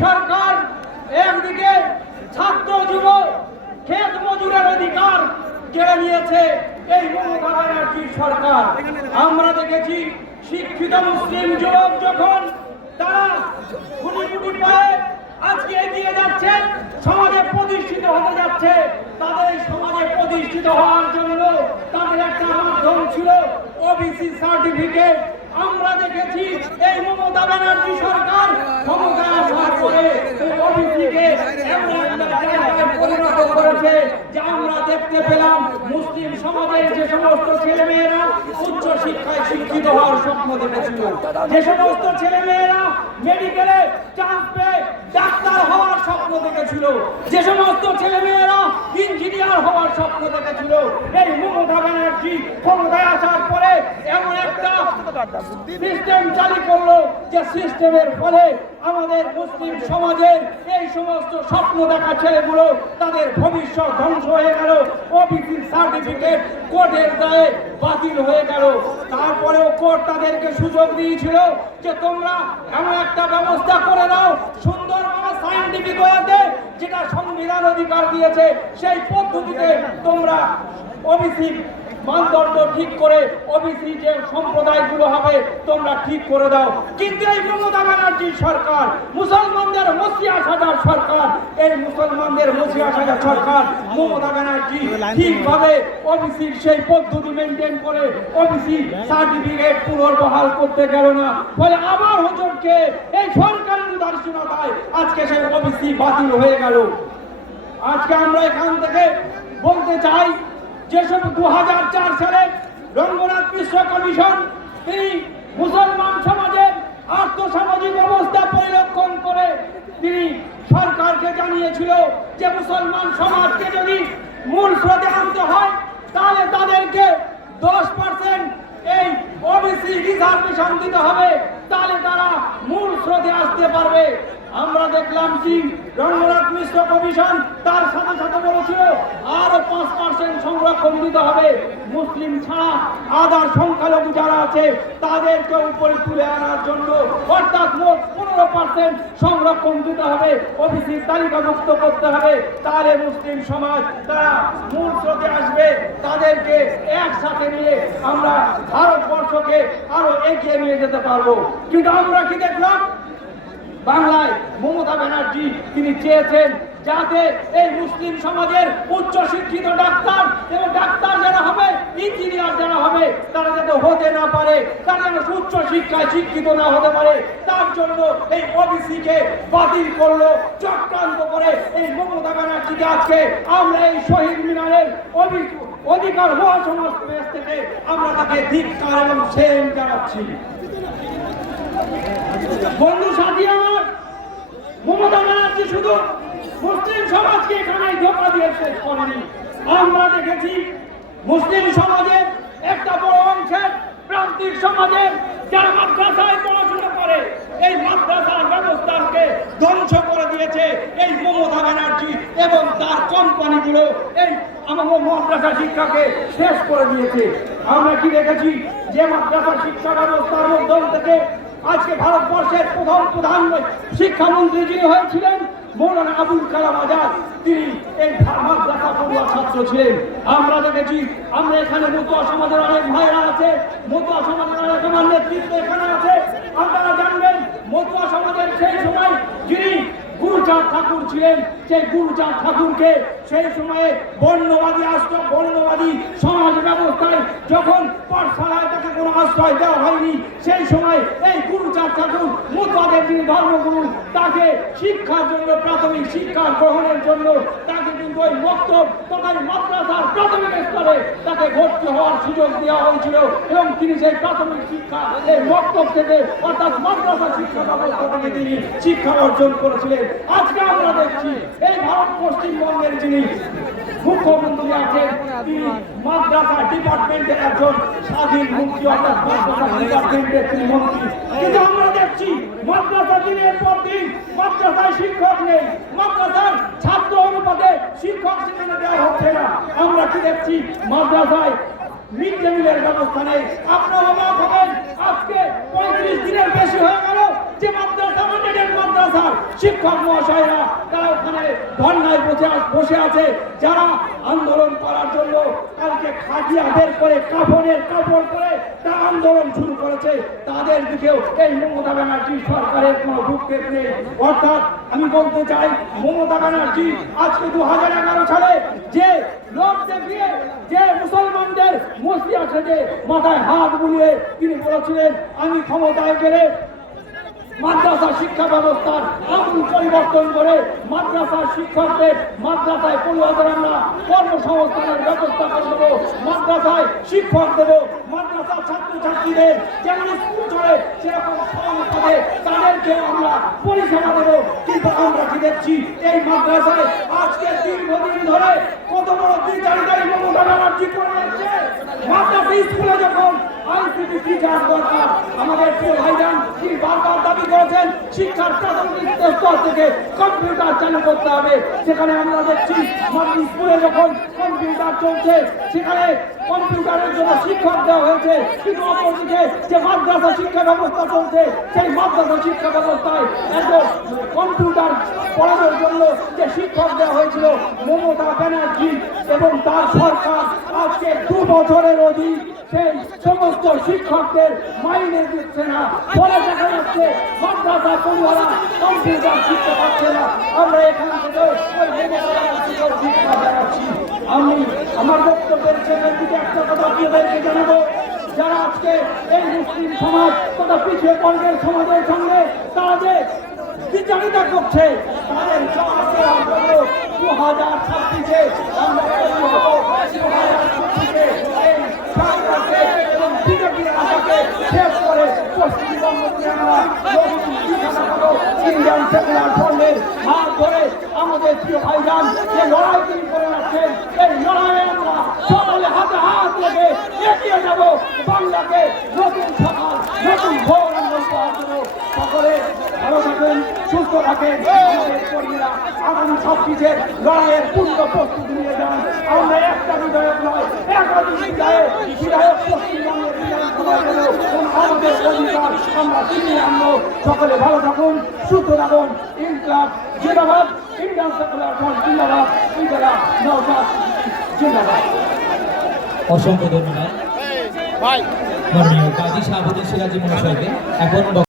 সরকার একদিকে ছাত্র যুব ক্ষেত মজুরের অধিকার কেড়ে নিয়েছে এই মমতা সরকার। আমরা দেখেছি শিক্ষিত মুসলিম যুবক যখন তারা খুনিমুটি পায়ে আজকে এগিয়ে যাচ্ছে, সমাজে প্রতিষ্ঠিত হতে যাচ্ছে, তাদের সমাজে প্রতিষ্ঠিত হওয়ার জন্য তাদের একটা মাধ্যম ছিল ওবিসি সার্টিফিকেট আমরা দেখেছি এই মমতা ব্যানার্জি সরকার যে আমরা দেখতে পেলাম মুসলিম সমাজের যে সমস্ত ছেলে মেয়েরা উচ্চ শিক্ষায় শিক্ষিত হওয়ার যে সমস্ত ছেলে মেয়েরা মেডিকেলে চান্স পেয়ে ডাক্তার হওয়ার স্বপ্ন দেখেছিল। যে সমস্ত ছেলে মেয়েরা ইঞ্জিনিয়ার হওয়ার স্বপ্ন দেখেছিল। এই মমতা ব্যানার্জি ক্ষমতায় আসার পরে এমন একটা সিস্টেম চালু করল যে সিস্টেমের ফলে আমাদের মুসলিম সমাজের এই সমস্ত স্বপ্ন দেখা ছেলেগুলো তাদের ভবিষ্যৎ ধ্বংস হয়ে গেল। ওবিসি সার্টিফিকেট কোর্টের দায়ে বাতিল হয়ে গেল। তারপরেও কোর্ট তাদেরকে সুযোগ দিয়েছিল যে তোমরা এমন একটা ব্যবস্থা করে দাও সুন্দরভাবে সাইন্টিফিক ওয়েতে যেটা সংবিধান অধিকার দিয়েছে, সেই পদ্ধতিতে তোমরা ওবিসি মানদণ্ড ঠিক করে ওবিসি যে সম্প্রদায়গুলো হবে, তোমরা ঠিক করে দাও। কিন্তু এই মমতা ব্যানার্জির সরকার, মুসলমানদের মসিয়া সাজার সরকার, এই মুসলমানদের মসিয়া সাজার সরকার মমতা ব্যানার্জি ঠিকভাবে ওবিসির সেই পদ্ধতি মেনটেন করে ওবিসি সার্টিফিকেট পুনর্বহাল করতে গেল না। ফলে আবার হজরকে এই সরকারের উদাসীনতায় আজকে সেই ওবিসি বাতিল হয়ে গেল। আজকে আমরা এখান থেকে বলতে চাই যেসব দু হাজার চার সালে রঙ্গনাথ মিশ্র কমিশন তিনি মুসলমান সমাজের আর্থসামাজিক অবস্থা পরিলক্ষণ করে তিনি সরকারকে জানিয়েছিল যে মুসলমান সমাজকে যদি মূল স্রোতে আনতে হয়, তাহলে তাদেরকে দশ পার্সেন্ট এই ওবিসি রিজার্ভেশন দিতে হবে। তাহলে তারা মূল স্রোতে আসতে পারবে। আমরা দেখলাম কি? রঙ্গনাথ মিশ্র কমিশন তার সাথে সাথে বলেছিল, আরও পাঁচ পার্সেন্ট সংরক্ষণ দিতে হবে। মুসলিম ছাড়া আদার সংখ্যালঘু যারা আছে, তাদেরকে উপরে তুলে আনার জন্য অর্থাৎ মোট পনেরো পার্সেন্ট সংরক্ষণ দিতে হবে। ওবিসি তালিকাভুক্ত করতে হবে। তাহলে মুসলিম সমাজ, তারা মূল স্রোতে আসবে। তাদেরকে একসাথে নিয়ে আমরা ভারতবর্ষকে আরও এগিয়ে নিয়ে যেতে পারব। কিন্তু আমরা কি দেখলাম? বাংলায় মমতা ব্যানার্জি তিনি চেয়েছেন যাতে এই মুসলিম সমাজের উচ্চ শিক্ষিত ডাক্তার এবং ডাক্তার যারা হবে ইঞ্জিনিয়ার যারা হবে, তারা যাতে হতে না পারে, তারা যেন উচ্চ শিক্ষায় শিক্ষিত না হতে পারে, তার জন্য এই ওবিসি কে বাতিল করল, চক্রান্ত করে এই মমতা ব্যানার্জিকে আজকে আমরা এই শহীদ মিনারের অধিকার মহাসমাজ থেকে আমরা তাকে ধিক্কার এবং সেম জানাচ্ছি। বন্ধু সাথী আমার, মমতা ব্যানার্জি শুধু মুসলিম সমাজকে এখানে ধোকা দিয়ে শেষ করেনি। আমরা দেখেছি মুসলিম সমাজের একটা বড় অংশের প্রান্তিক সমাজের যারা মাদ্রাসায় পড়াশোনা করে, এই মাদ্রাসার ব্যবস্থাকে ধ্বংস করে দিয়েছে এই মমতা ব্যানার্জি এবং তার কোম্পানিগুলো এই আমাদের মাদ্রাসা শিক্ষাকে শেষ করে দিয়েছে। আমরা কি দেখেছি যে মাদ্রাসা শিক্ষা ব্যবস্থার মধ্যম থেকে আজকে ভারতবর্ষের প্রথম প্রধান শিক্ষামন্ত্রী যিনি হয়েছিলেন, মৌলানা আবুল কালাম আজাদ, তিনি এই মাদ্রাসা পড়ুয়া ছাত্র ছিলেন। আমরা দেখেছি, আমরা এখানে মতুয়া সমাজের অনেক ভাইরা আছে, মতুয়া সমাজের অনেক আমার নেতৃত্ব এখানে আছে। আপনারা জানবেন, মতুয়া সমাজের সেই সময় যিনি গুরুচাঁদ ঠাকুর ছিলেন, সেই গুরুচাঁদ ঠাকুরকে সেই সময়ে বর্ণবাদী আশ্রয় বর্ণবাদী সমাজ ব্যবস্থায় যখন পাঠশালায় তাকে কোনো আশ্রয় দেওয়া হয়নি, সেই সময় এই গুরুচাঁদ ঠাকুর মুদাদের যিনি ধর্মগুরু, তাকে শিক্ষার জন্য, প্রাথমিক শিক্ষা গ্রহণের জন্য ওই মক্তব এই মাদ্রাসার প্রাথমিক স্তরে তাকে ভর্তি হওয়ার সুযোগ দেওয়া হয়েছিল এবং তিনি সেই প্রাথমিক শিক্ষা এই মক্তব থেকে অর্থাৎ মাদ্রাসা শিক্ষা ব্যবস্থা থেকে তিনি শিক্ষা অর্জন করেছিলেন। আজকে আমরা দেখছি এই ভারত পশ্চিমবঙ্গের যিনি মুখ্যমন্ত্রী আছেন, তিনি মাদ্রাসা ডিপার্টমেন্টের একজন স্বাধীন মন্ত্রী অর্থাৎ মাদ্রাসা ডিপার্টমেন্টের তিনি মন্ত্রী। কিন্তু আমরা দেখছি মাদ্রাসা দিনের পর দিন মাদ্রাসায় শিক্ষক নেই, মাদ্রাসার ছাত্র অনুপাতে শিক্ষক সেখানে দেওয়া হচ্ছে না। আমরা কি দেখছি? মাদ্রাসায় মিড ডে মিলের ব্যবস্থা নেই। আপনারা অবাক হবেন, আজকে পঁয়ত্রিশ দিনের বেশি হয়ে গেল। মাদ্রাসার শিক্ষক মহাশয়রা তারা ওখানে ধর্নায় বসে বসে আছে। যারা আন্দোলন করার জন্য কালকে খাটিয়া বের করে কাপড়ের কাপড় করে তারা আন্দোলন শুরু করেছে। তাদের দিকেও এই মমতা ব্যানার্জি সরকারের কোনো ভূক্ষেপ নেই। অর্থাৎ আমি বলতে চাই, মমতা ব্যানার্জি আজকে দু হাজার এগারো সালে যে লোক দেখিয়ে যে মুসলমানদের মসজিদ আছে মাথায় হাত বুলিয়ে তিনি বলেছিলেন, আমি ক্ষমতায় গেলে মাদ্রাসা শিক্ষা ব্যবস্থার আমূল পরিবর্তন করে মাদ্রাসার শিক্ষকদের মাদ্রাসায় পড়ুয়াদের আমরা কর্মসংস্থানের ব্যবস্থা করে দেবো, মাদ্রাসায় শিক্ষক দেবো মাদ্রাসার ছাত্রছাত্রীদের যেমন স্কুল চলে সেরকম সংস্থাতে তাদেরকে আমরা পরিষেবা দেবো। কিন্তু আমরা কি দেখছি, এই মাদ্রাসায় আজকে দীর্ঘদিন ধরে কত বড় দ্বিচারিতাই ব্যানার্জি স্কুলে যখন থেকে কম্পিউটার চালু করতে হবে। সেখানে আমরা দেখছি স্কুলে যখন কম্পিউটার চলছে, সেখানে কম্পিউটারের জন্য শিক্ষক দেওয়া হয়েছে। কিন্তু অপরদিকে যে মাদ্রাসা শিক্ষা ব্যবস্থা চলছে, সেই মাদ্রাসা শিক্ষা ব্যবস্থায় একদম কম্পিউটার জন্য যে শিক্ষক দেওয়া হয়েছিল মমতা ব্যানার্জি এবং তার সরকার আজকে দু বছরের অধিক সেই সমস্ত শিক্ষকদের মাইনে দিচ্ছে না। ফলে দেখা যাচ্ছে মাদ্রাসা পড়ুয়ারা কম্পিউটার শিখতে পারছে না। আমরা এখান থেকে আমি আমার বক্তব্যের শেষের দিকে একটা কথা আপনাদেরকে জানাব। যারা আজকে এই মুসলিম সমাজ তথা পিছিয়ে বর্গের সমাজের সঙ্গে তারা যে বিচারিতা করছে তাদের করে পশ্চিমবঙ্গকে আমরা আমাদের লড়াই তিনি করে রাখছেন এই লড়াইয়ে আমরা সকলে হাতে হাত লেগে এগিয়ে যাব। বাংলাকে নতুন সকাল নতুন ভোর আমরা উপহার দেবো সকলে ভালো থাকেন থাকেন আমাদের কর্মীরা আগামী ছাব্বিশের লড়াইয়ের পূর্ণ প্রস্তুতি নিয়ে যান। আমরা একটা বিধায়ক নয় একাধিক বিধায়ক বিধায়ক পশ্চিমবঙ্গের আমাদের অধিকার আমরা আনব। সকলে ভালো থাকুন সুস্থ থাকুন। ইনকলাব জিন্দাবাদ ইন্ডিয়ান সেকুলার ফ্রন্ট জিন্দাবাদ ইন্দিরা নৌসাদ জিন্দাবাদ। অসংখ্য ধন্যবাদ। মাননীয় কাজী শাহাবুদ্দিন সিরাজি মহাশয়কে। এখন